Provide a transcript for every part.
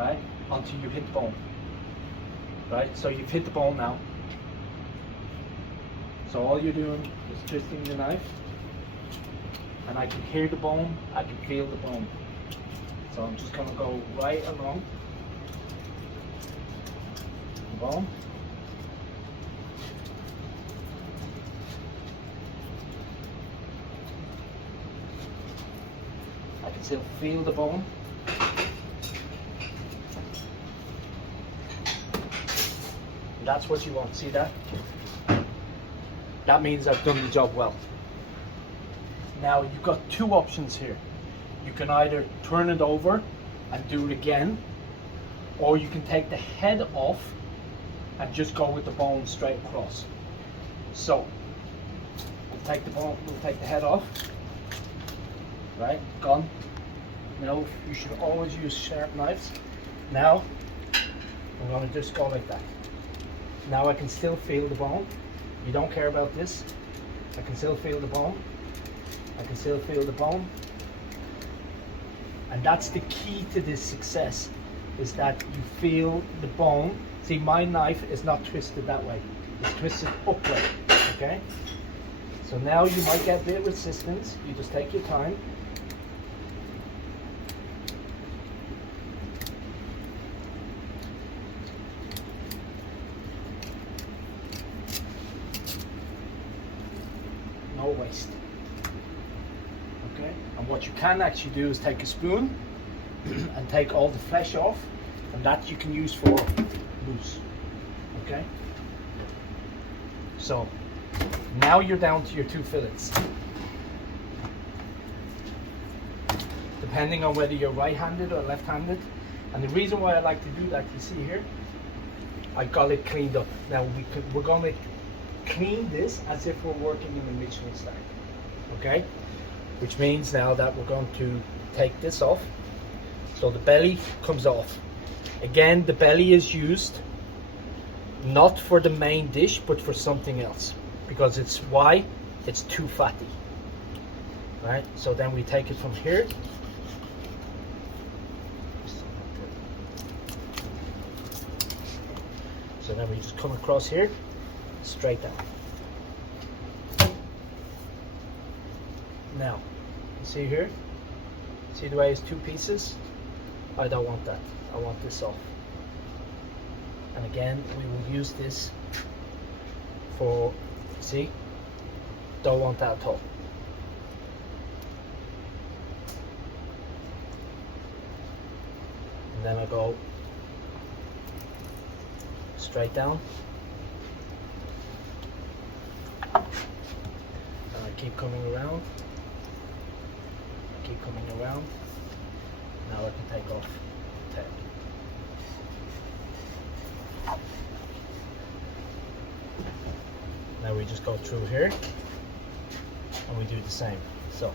right, until you hit the bone. Right, so you've hit the bone now. So all you're doing is twisting the knife, and I can hear the bone, I can feel the bone. So I'm just gonna go right along the bone. I can still feel the bone. And that's what you want, see that? That means I've done the job well. Now you've got two options here. You can either turn it over and do it again, or you can take the head off and just go with the bone straight across. So we'll take the bone, we'll take the head off. Right, gone. Now you should always use sharp knives. Now I'm going to just go like that. Now I can still feel the bone. You don't care about this. I can still feel the bone. I can still feel the bone. And that's the key to this success, is that you feel the bone. See, my knife is not twisted that way. It's twisted upright, okay? So now you might get a bit of resistance. You just take your time. No waste. Okay, and what you can actually do is take a spoon and take all the flesh off, and that you can use for mousse. Okay, so now you're down to your two fillets. Depending on whether you're right-handed or left-handed, and the reason why I like to do that, you see here, I got it cleaned up. Now we're going to clean this as if we're working in a Michelin stack. Okay, which means now that we're going to take this off. So the belly comes off. Again, the belly is used not for the main dish, but for something else, because it's why it's too fatty. Right, so then we take it from here. So then we just come across here, straight down. Now, you see here? See the way it's two pieces? I don't want that. I want this off. And again, we will use this for, see? Don't want that at all. And then I go straight down. And I keep coming around. Keep coming around. Now I can take off the tail. Now we just go through here and we do the same. So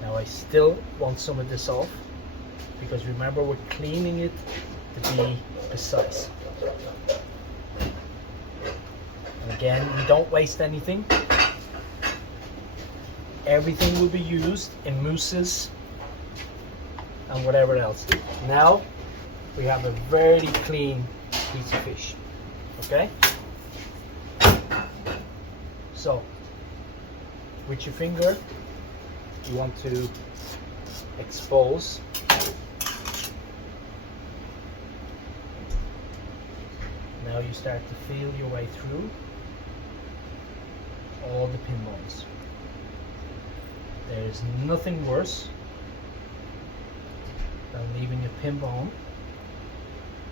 now I still want some of this off, because remember, we're cleaning it to be precise. And again, you don't waste anything. Everything will be used in mousses and whatever else. Now we have a very clean piece of fish. Okay? So with your finger, you want to expose. Now you start to feel your way through all the pin bones. There is nothing worse than leaving a pin bone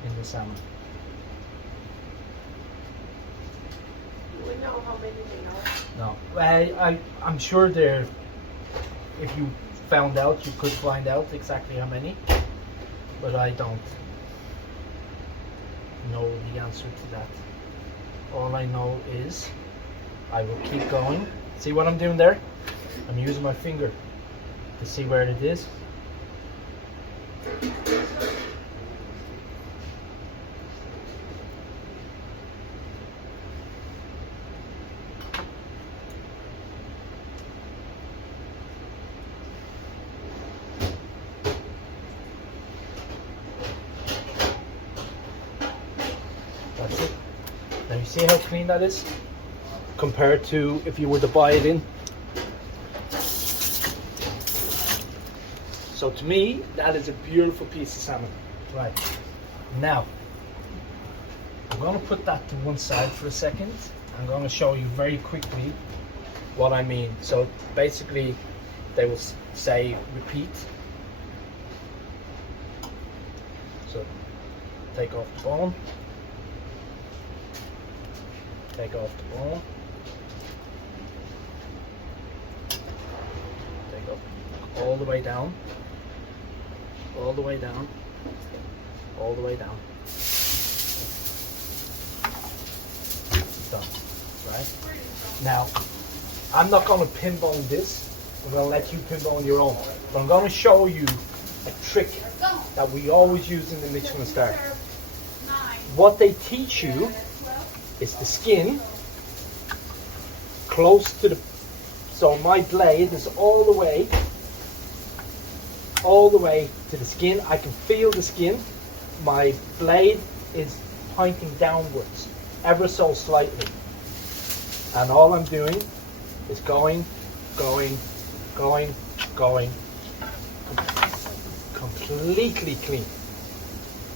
in the salmon. You would know how many they are? No, I'm sure there, if you found out, you could find out exactly how many, but I don't know the answer to that. All I know is I will keep going. See what I'm doing there? I'm using my finger to see where it is. see how clean that is? Compared to if you were to buy it in. So to me, that is a beautiful piece of salmon. Right, now, I'm going to put that to one side for a second. I'm going to show you very quickly what I mean. So basically, they will say repeat. So take off the bone. Take off the bone. Take off all the way down. All the way down. All the way down. Done. Right? Now, I'm not going to pinbone this. I'm going to let you pinbone your own. But I'm going to show you a trick that we always use in the Michelin star. What they teach you is the skin close to the, so my blade is all the way to the skin. I can feel the skin. My blade is pointing downwards ever so slightly, and all I'm doing is going, completely clean.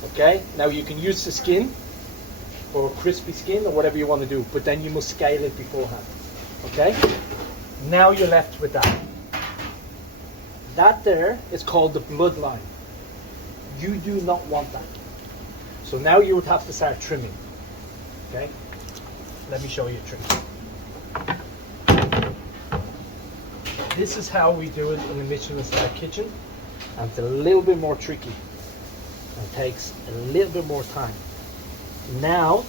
Okay, now you can use the skin for crispy skin or whatever you want to do, but then you must scale it beforehand. Okay, now you're left with that. That there is called the bloodline. You do not want that. So now you would have to start trimming. Okay, let me show you a trick. This is how we do it in the Michelin star kitchen, and it's a little bit more tricky. It takes a little bit more time. Now,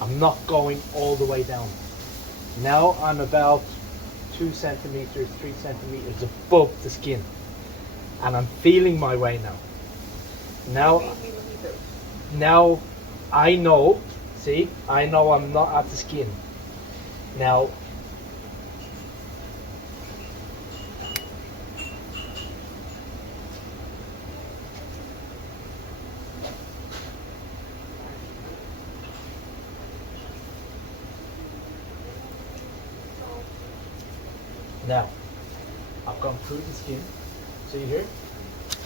I'm not going all the way down. Now I'm about 2 centimeters, 3 centimeters above the skin, and I'm feeling my way now. Now I know, see, I know I'm not at the skin. Now, I've gone through the skin, see here?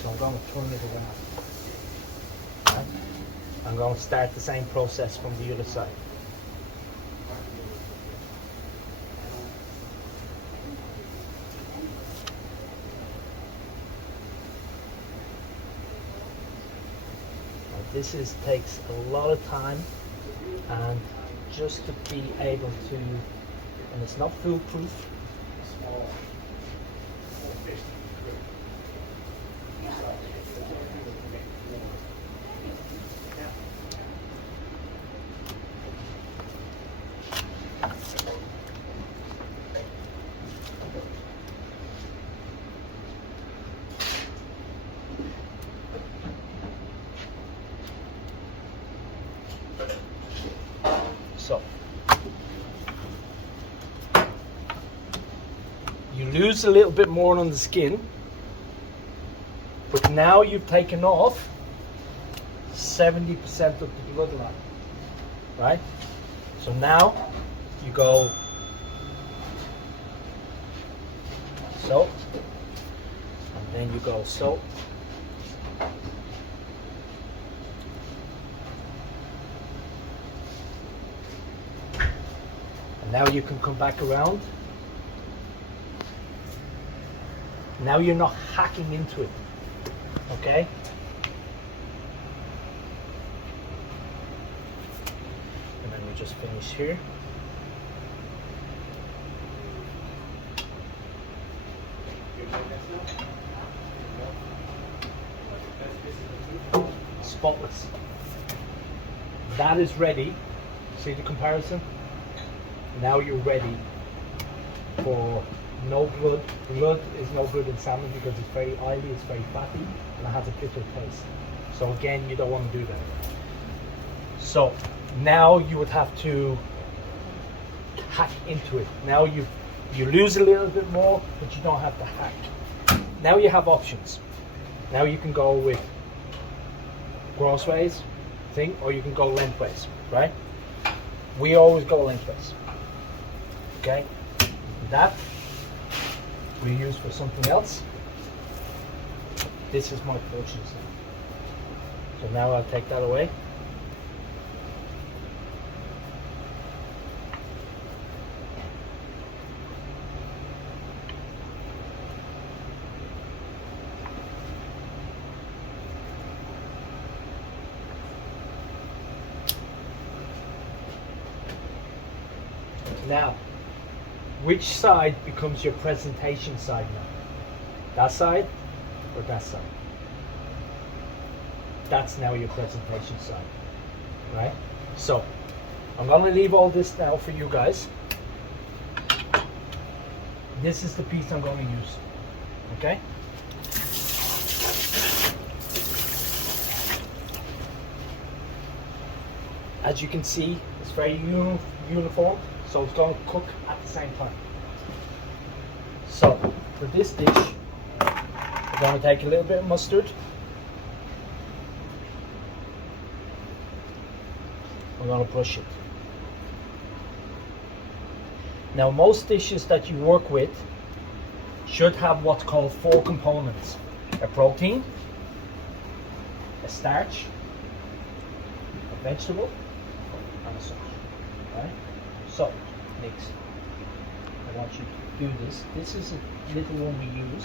So I'm going to turn it around. Right? I'm going to start the same process from the other side. Now this takes a lot of time, and just to be able to, and it's not foolproof. So you lose a little bit more on the skin, but now you've taken off 70% of the bloodline, right? So now you go so, and then you go so. And now you can come back around. Now you're not hacking into it, okay? And then we just finish here. Spotless. That is ready. See the comparison? Now you're ready for no blood. Blood is no good in salmon because it's very oily, it's very fatty, and it has a bitter taste. So again, you don't want to do that. So now you would have to hack into it. Now you lose a little bit more, but you don't have to hack. Now you have options. Now you can go with crossways thing, or you can go lengthways, right? we always go lengthways. Okay, that we use for something else. This is my portions now. So now I'll take that away. Now, which side becomes your presentation side now? That side or that side? That's now your presentation side, right? So, I'm gonna leave all this now for you guys. This is the piece I'm gonna use, okay? As you can see, it's very uniform, so it's going to cook at the same time. So, for this dish, we're going to take a little bit of mustard. We're going to brush it. Now, most dishes that you work with should have what's called 4 components. A protein, a starch, a vegetable, and a sauce. Right? So, next, I want you to do this. This is a little one we use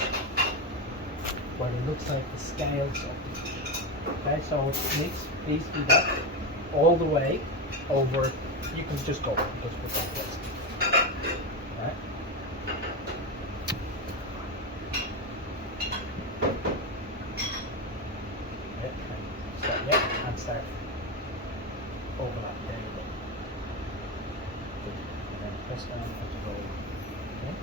where it looks like the scales of the fish. Okay, so next, please do that all the way over. You can just go, just put that first. Right? And start overlap. There you go. Good. And then press down and to roll. Okay.